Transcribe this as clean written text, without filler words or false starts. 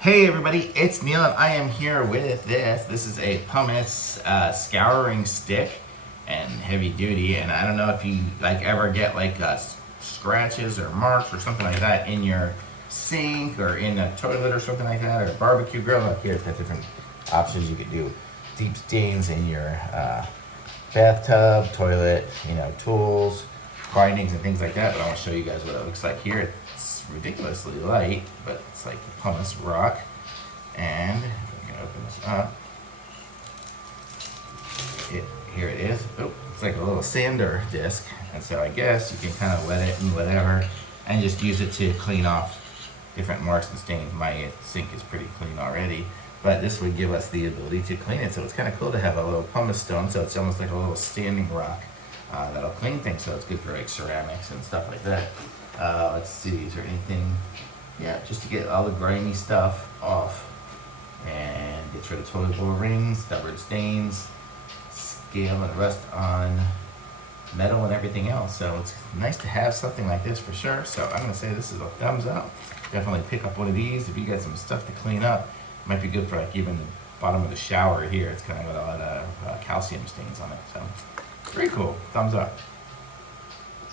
Hey everybody, it's Neil and I am here with this. This is a Pumice scouring stick and heavy duty, and I don't know if you ever get scratches or marks or something like that in your sink or in a toilet or something like that, or a barbecue grill. Up here it's got different options you could do. Deep stains in your bathtub, toilet, tools, bindings and things like that, but I want to show you guys what it looks like here. It's ridiculously light, but it's like the pumice rock. And I'm gonna open this up. Here it is. Oh, it's like a little sander disc, and so I guess you can kind of wet it and whatever, and just use it to clean off different marks and stains. My sink is pretty clean already, but this would give us the ability to clean it. So it's kind of cool to have a little pumice stone, so it's almost like a little standing rock that'll clean things. So it's good for like ceramics and stuff like that. Let's see, is there anything? Yeah, just to get all the grimy stuff off and get rid of toilet bowl rings, stubborn stains, scale and rust on metal and everything else. So it's nice to have something like this for sure. So I'm gonna say this is a thumbs up. Definitely pick up one of these if you got some stuff to clean up. It might be good for like even the bottom of the shower here. It's kind of got a lot of calcium stains on it. So very cool, thumbs up.